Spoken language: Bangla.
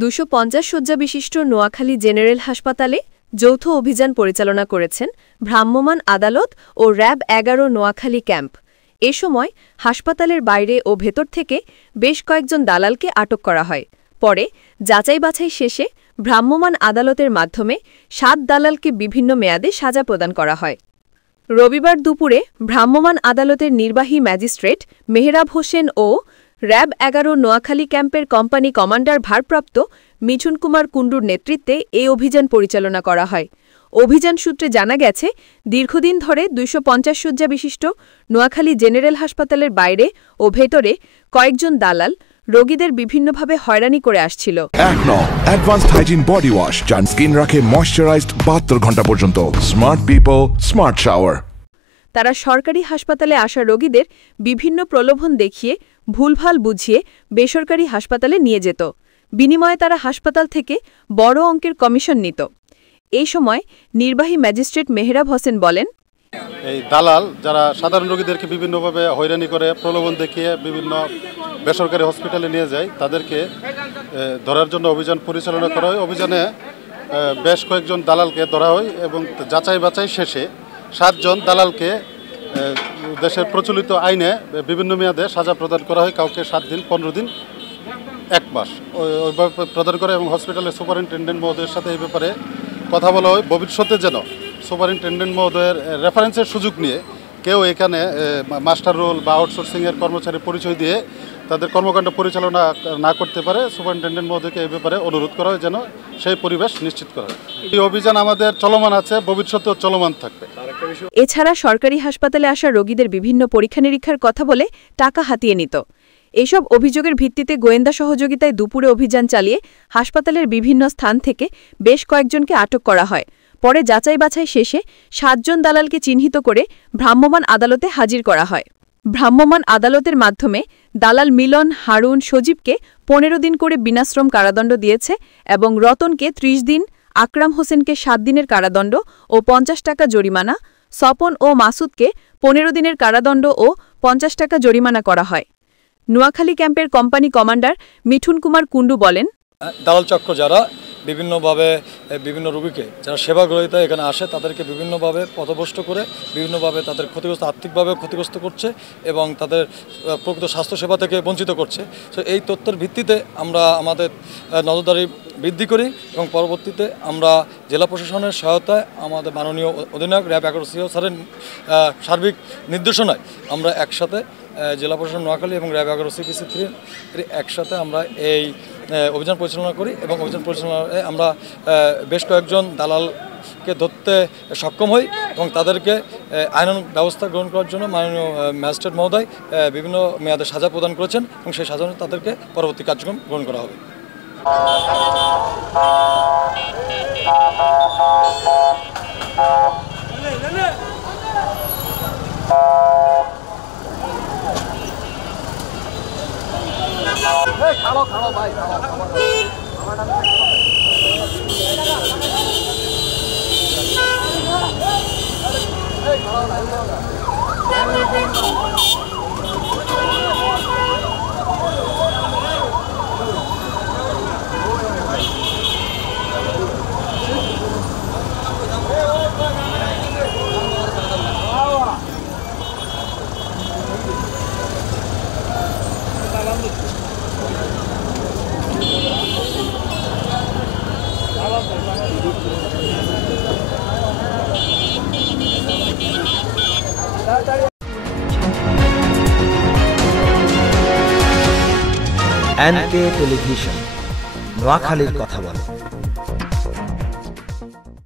২৫০ শয্যা বিশিষ্ট নোয়াখালী জেনারেল হাসপাতালে যৌথ অভিযান পরিচালনা করেছেন ভ্রাম্যমাণ আদালত ও র‍্যাব ১১ নোয়াখালী ক্যাম্প। এ সময় হাসপাতালের বাইরে ও ভেতর থেকে বেশ কয়েকজন দালালকে আটক করা হয়। পরে যাচাই বাছাই শেষে ভ্রাম্যমাণ আদালতের মাধ্যমে ৭ দালালকে বিভিন্ন মেয়াদে সাজা প্রদান করা হয়। রবিবার দুপুরে ভ্রাম্যমাণ আদালতের নির্বাহী ম্যাজিস্ট্রেট মেহরাব হোসেন ও র‍্যাব ১১ নোয়াখালী ক্যাম্পের কোম্পানি কমান্ডার ভারপ্রাপ্ত মিঠুন কুমার কুণ্ডুর নেতৃত্বে এ অভিযান পরিচালনা করা হয়। অভিযান সূত্রে জানা গেছে, দীর্ঘদিন ধরে ২৫০ শয্যা বিশিষ্ট নোয়াখালী জেনারেল হাসপাতালের বাইরে ও ভেতরে কয়েকজন দালাল রোগীদের বিভিন্নভাবে হয়রানি করে আসছিল। অ্যাডভান্সড হাইজিন বডি ওয়াশ, যার স্কিন রাখে ময়শ্চারাইজড ৭২ ঘন্টা পর্যন্ত। Smart people, smart shower. তারা সরকারি হাসপাতালে আসা রোগীদের বিভিন্ন প্রলোভন দেখিয়ে ভুলভাল বুঝিয়ে বেসরকারি হাসপাতালে নিয়ে যেত। বিনিময়ে তারা হাসপাতাল থেকে বড় অঙ্কের কমিশন নিত। এই সময় নির্বাহী ম্যাজিস্ট্রেট মেহরাব হোসেন বলেন, এই দালাল যারা সাধারণ রোগীদেরকে বিভিন্নভাবে হয়রানি করে, প্রলোভন দেখিয়ে বিভিন্ন বেসরকারি হসপিটালে নিয়ে যায়, তাদেরকে ধরার জন্য অভিযান পরিচালনা করা হয়। অভিযানে বেশ কয়েকজন দালালকে ধরা হয় এবং যাচাই বাছাই শেষে ৭ জন দালালকে দেশের প্রচলিত আইনে বিভিন্ন মেয়াদে সাজা প্রদান করা হয়। কাউকে ৭ দিন, ১৫ দিন, ১ মাস ওইভাবে প্রদান করে এবং হসপিটালের সুপারিনটেন্ডেন্ট মহোদয়ের সাথে এই ব্যাপারে কথা বলা হয়। ভবিষ্যতে যেন সুপারিনটেন্ডেন্ট মহোদয়ের রেফারেন্সের সুযোগ নিয়ে কেউ এখানে মাস্টার রোল বা আউটসোর্সিংয়ের কর্মচারীর পরিচয় দিয়ে তাদের কর্মকাণ্ড পরিচালনা না করতে পারে। সুপারিনটেন্ডেন্ট মহোদয়কে এই ব্যাপারে অনুরোধ করা হয় যেন সেই পরিবেশ নিশ্চিত করা হয়। এই অভিযান আমাদের চলমান আছে, ভবিষ্যতেও চলমান থাকবে। এছাড়া সরকারি হাসপাতালে আসা রোগীদের বিভিন্ন পরীক্ষা নিরীক্ষার কথা বলে টাকা হাতিয়ে নিত। এসব অভিযোগের ভিত্তিতে গোয়েন্দা সহযোগিতায় দুপুরে অভিযান চালিয়ে হাসপাতালের বিভিন্ন স্থান থেকে বেশ কয়েকজনকে আটক করা হয়। পরে যাচাই বাছাই শেষে ৭ জন দালালকে চিহ্নিত করে ভ্রাম্যমাণ আদালতে হাজির করা হয়। ভ্রাম্যমাণ আদালতের মাধ্যমে দালাল মিলন, হারুন, সজীবকে ১৫ দিন করে বিনাশ্রম কারাদণ্ড দিয়েছে এবং রতনকে ৩০ দিন, আকরাম হোসেনকে ৭ দিনের কারাদণ্ড ও ৫০ টাকা জরিমানা, স্বপন ও মাসুদকে ১৫ দিনের কারাদণ্ড ও ৫০ টাকা জরিমানা করা হয়। নোয়াখালী ক্যাম্পের কোম্পানি কমান্ডার মিঠুন কুমার কুণ্ডু বলেন, দালাল চক্র যারা বিভিন্নভাবে বিভিন্ন রোগীকে যারা সেবা গ্রহীতা এখানে আসে তাদেরকে বিভিন্নভাবে পথভ্রষ্ট করে বিভিন্নভাবে তাদের ক্ষতিগ্রস্ত, আর্থিকভাবে ক্ষতিগ্রস্ত করছে এবং তাদের প্রকৃত স্বাস্থ্যসেবা থেকে বঞ্চিত করছে। তো এই তথ্যের ভিত্তিতে আমরা আমাদের নজরদারি বৃদ্ধি করি এবং পরবর্তীতে আমরা জেলা প্রশাসনের সহায়তায় আমাদের মাননীয় অধিনায়ক র‍্যাব ১১ সিও স্যারের সার্বিক নির্দেশনায় আমরা একসাথে জেলা প্রশাসন নোয়াখালী এবং র‍্যাব ১১ CPC 3 একসাথে আমরা এই অভিযান পরিচালনা করি এবং অভিযান পরিচালনায় আমরা বেশ কয়েকজন দালালকে ধরতে সক্ষম হই এবং তাদেরকে আইনানুগ ব্যবস্থা গ্রহণ করার জন্য মাননীয় ম্যাজিস্ট্রেট মহোদয় বিভিন্ন মেয়াদে সাজা প্রদান করেছেন এবং সেই সাজা তাদেরকে পরবর্তী কার্যক্রম গ্রহণ করা হবে। খালো খালো ভাই খালো NK টেলিভিশন, নোয়াখালীর কথা বলে।